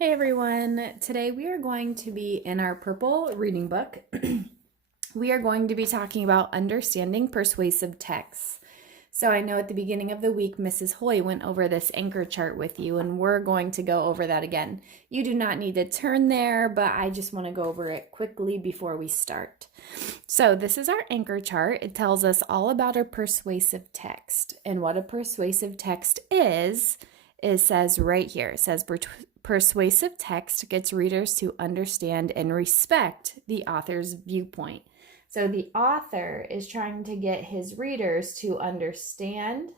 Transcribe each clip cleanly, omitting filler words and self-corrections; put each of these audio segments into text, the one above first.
Hey everyone, today we are going to be in our purple reading book. We are going to be talking about understanding persuasive texts. So I know at the beginning of the week, Mrs. Hoy went over this anchor chart with you, and we're going to go over that again. You do not need to turn there, but I just want to go over it quickly before we start. So this is our anchor chart. It tells us all about a persuasive text, and what a persuasive text is, it says right here, it says persuasive text gets readers to understand and respect the author's viewpoint. So the author is trying to get his readers to understand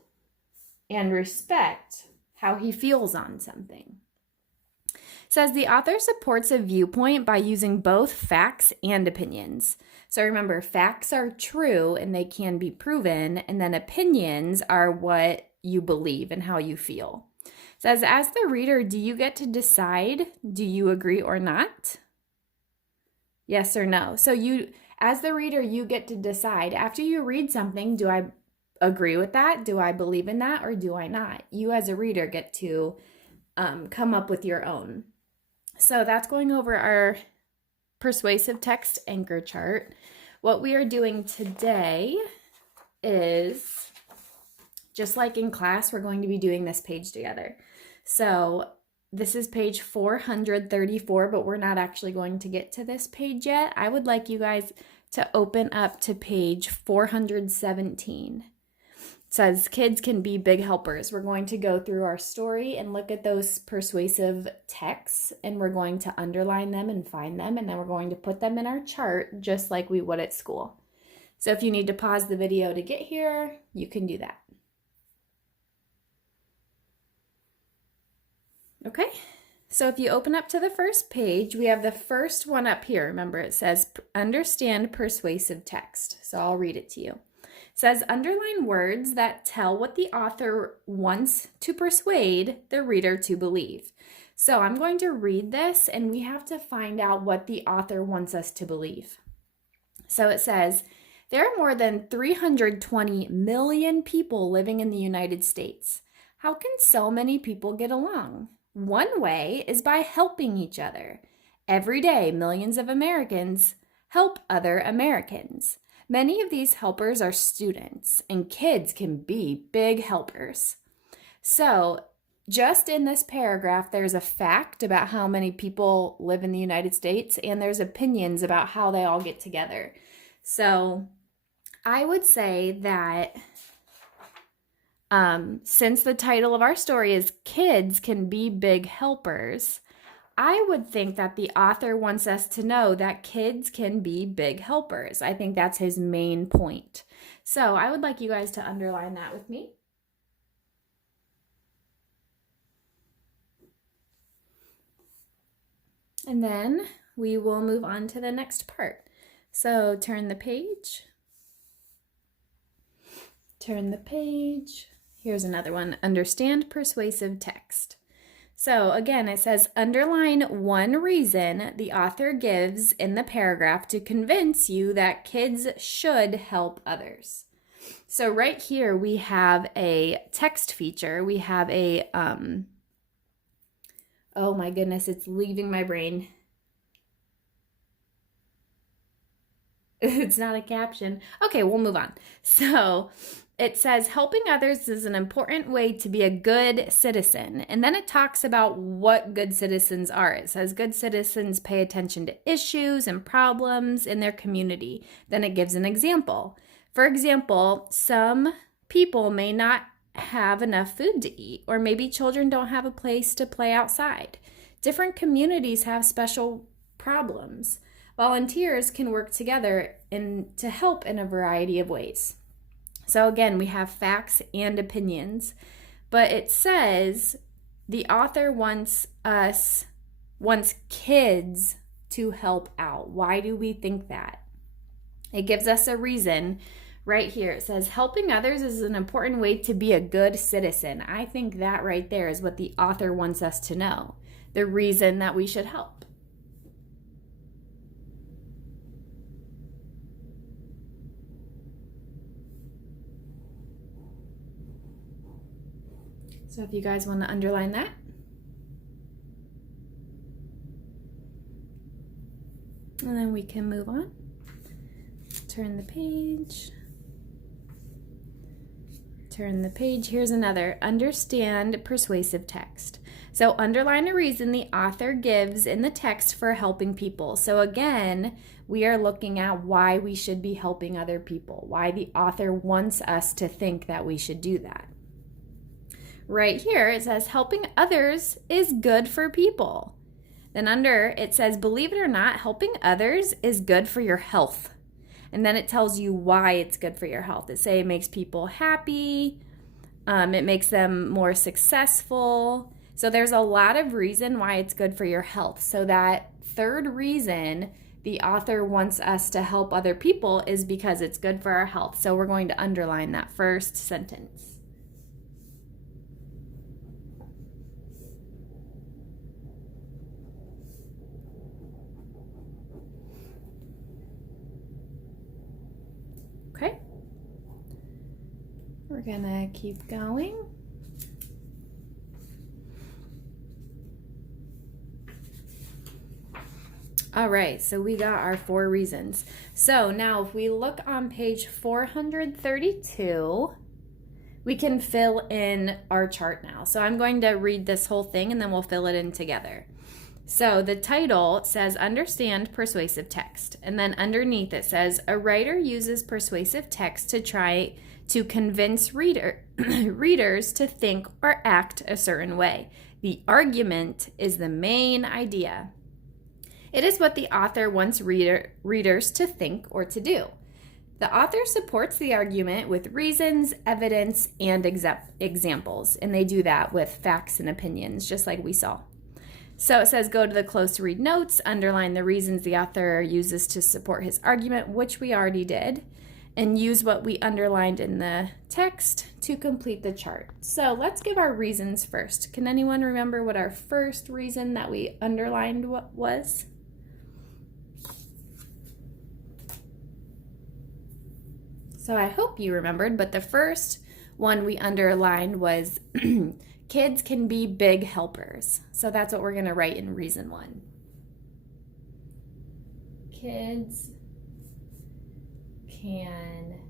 and respect how he feels on something. It says the author supports a viewpoint by using both facts and opinions. So remember, facts are true and they can be proven, and then opinions are what you believe and how you feel. It says, as the reader, do you get to decide? Do you agree or not? Yes or no? So as the reader, you get to decide. After you read something, do I agree with that? Do I believe in that, or do I not? You as a reader get to come up with your own. So that's going over our persuasive text anchor chart. What we are doing today is, just like in class, we're going to be doing this page together. So this is page 434, but we're not actually going to get to this page yet. I would like you guys to open up to page 417. It says, kids can be big helpers. We're going to go through our story and look at those persuasive texts, and we're going to underline them and find them, and then we're going to put them in our chart just like we would at school. So if you need to pause the video to get here, you can do that. Okay, so if you open up to the first page, we have the first one up here. Remember, it says understand persuasive text. So I'll read it to you. It says underline words that tell what the author wants to persuade the reader to believe. So I'm going to read this, and we have to find out what the author wants us to believe. So it says, there are more than 320 million people living in the United States. How can so many people get along? One way is by helping each other. Every day, millions of Americans help other Americans. Many of these helpers are students, and kids can be big helpers. So, just in this paragraph, there's a fact about how many people live in the United States, and there's opinions about how they all get together. So, I would say that since the title of our story is Kids Can Be Big Helpers, I would think that the author wants us to know that kids can be big helpers. I think that's his main point. So I would like you guys to underline that with me. And then we will move on to the next part. So turn the page. Turn the page. Here's another one, understand persuasive text. So again, it says underline one reason the author gives in the paragraph to convince you that kids should help others. So right here we have a text feature. We have a, oh my goodness, it's leaving my brain. It's not a caption. Okay, we'll move on. So it says helping others is an important way to be a good citizen. And then it talks about what good citizens are. It says good citizens pay attention to issues and problems in their community. Then it gives an example. For example, some people may not have enough food to eat, or maybe children don't have a place to play outside. Different communities have special problems. Volunteers can work together to help in a variety of ways. So again, we have facts and opinions, but it says the author wants kids to help out. Why do we think that? It gives us a reason right here. It says helping others is an important way to be a good citizen. I think that right there is what the author wants us to know, the reason that we should help. So if you guys want to underline that. And then we can move on. Turn the page. Turn the page. Here's another. Understand persuasive text. So underline a reason the author gives in the text for helping people. So again, we are looking at why we should be helping other people, why the author wants us to think that we should do that. Right here, it says helping others is good for people. Then under it says, believe it or not, helping others is good for your health. And then it tells you why it's good for your health. It says it makes people happy. It makes them more successful. So there's a lot of reason why it's good for your health. So that third reason the author wants us to help other people is because it's good for our health. So we're going to underline that first sentence. Okay, we're gonna keep going. All right, so we got our 4 reasons. So now if we look on page 432, we can fill in our chart now. So I'm going to read this whole thing and then we'll fill it in together. So the title says, Understand Persuasive Text. And then underneath it says, a writer uses persuasive text to try to convince readers to think or act a certain way. The argument is the main idea. It is what the author wants readers to think or to do. The author supports the argument with reasons, evidence, and examples. And they do that with facts and opinions, just like we saw. So it says, go to the close to read notes, underline the reasons the author uses to support his argument, which we already did, and use what we underlined in the text to complete the chart. So let's give our reasons first. Can anyone remember what our first reason that we underlined was? So I hope you remembered, but the first one we underlined was kids can be big helpers. So that's what we're going to write in reason 1. Kids can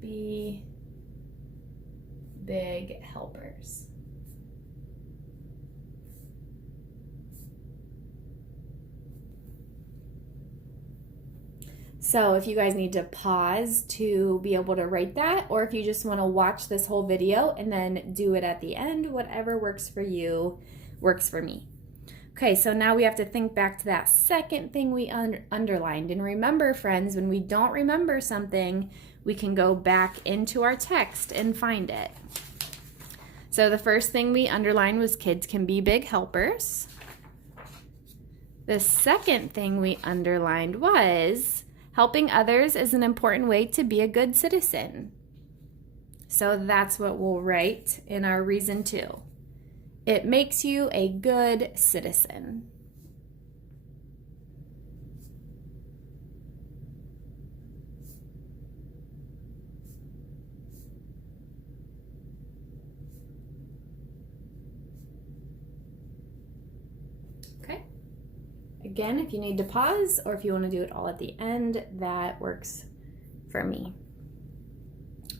be big helpers. So if you guys need to pause to be able to write that, or if you just want to watch this whole video and then do it at the end, whatever works for you works for me. Okay, so now we have to think back to that second thing we underlined. And remember, friends, when we don't remember something, we can go back into our text and find it. So the first thing we underlined was kids can be big helpers. The second thing we underlined was helping others is an important way to be a good citizen. So that's what we'll write in our reason 2. It makes you a good citizen. Okay. Again, if you need to pause or if you want to do it all at the end, that works for me.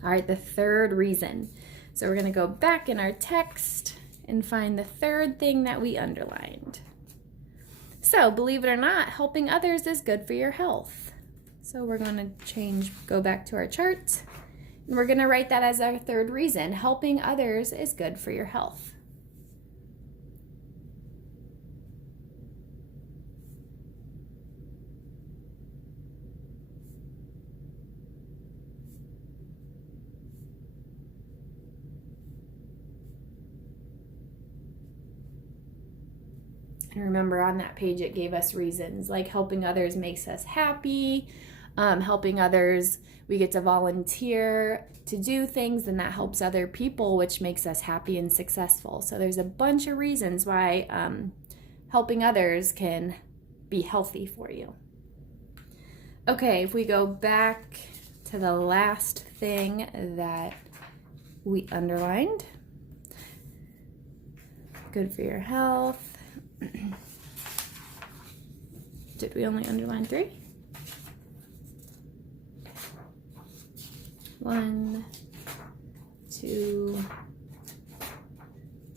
All right, the third reason. So we're going to go back in our text and find the third thing that we underlined. So, believe it or not, helping others is good for your health. So we're going to go back to our chart, and we're going to write that as our third reason. Helping others is good for your health. And remember, on that page it gave us reasons, like helping others makes us happy, helping others, we get to volunteer to do things, and that helps other people, which makes us happy and successful. So there's a bunch of reasons why helping others can be healthy for you. Okay, if we go back to the last thing that we underlined, good for your health. Did we only underline 3? 1, 2,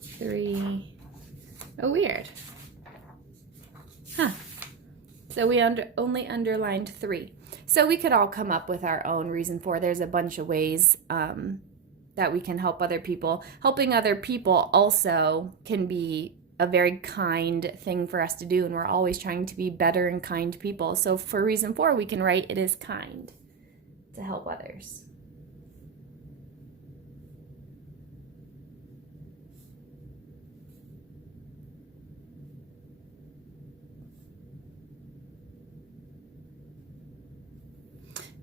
3. Oh, weird. Huh. So we only underlined 3. So we could all come up with our own reason for. There's a bunch of ways that we can help other people. Helping other people also can be a very kind thing for us to do, and we're always trying to be better and kind people. So for reason 4, we can write, it is kind to help others.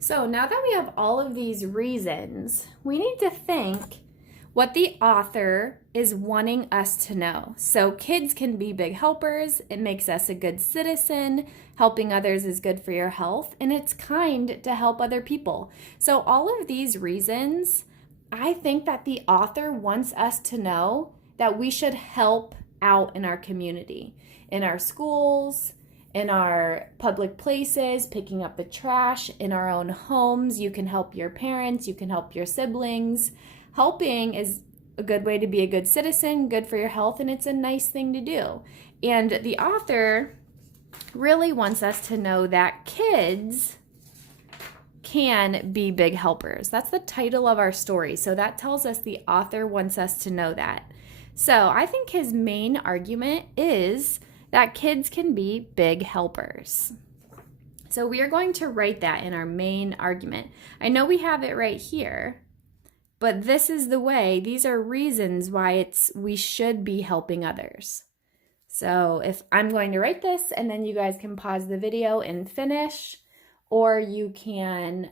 So now that we have all of these reasons, we need to think what the author is wanting us to know. So kids can be big helpers. It makes us a good citizen. Helping others is good for your health, and it's kind to help other people. So all of these reasons, I think that the author wants us to know that we should help out in our community, in our schools, in our public places, picking up the trash, in our own homes. You can help your parents, you can help your siblings. Helping is a good way to be a good citizen, good for your health, and it's a nice thing to do. And the author really wants us to know that kids can be big helpers. That's the title of our story. So that tells us the author wants us to know that. So I think his main argument is that kids can be big helpers. So we are going to write that in our main argument. I know we have it right here, but this is the way, these are reasons why we should be helping others. So if I'm going to write this, and then you guys can pause the video and finish, or you can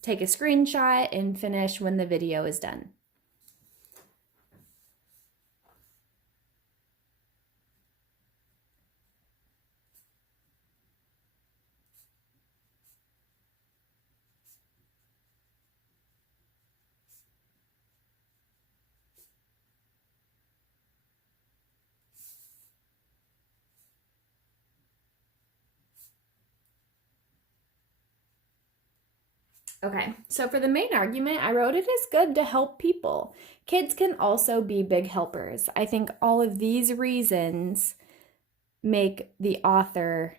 take a screenshot and finish when the video is done. Okay, so for the main argument, I wrote, it is good to help people. Kids can also be big helpers. I think all of these reasons make the author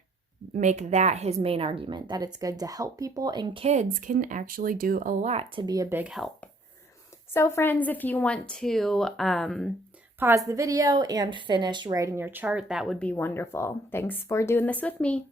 make that his main argument, that it's good to help people, and kids can actually do a lot to be a big help. So friends, if you want to pause the video and finish writing your chart, that would be wonderful. Thanks for doing this with me.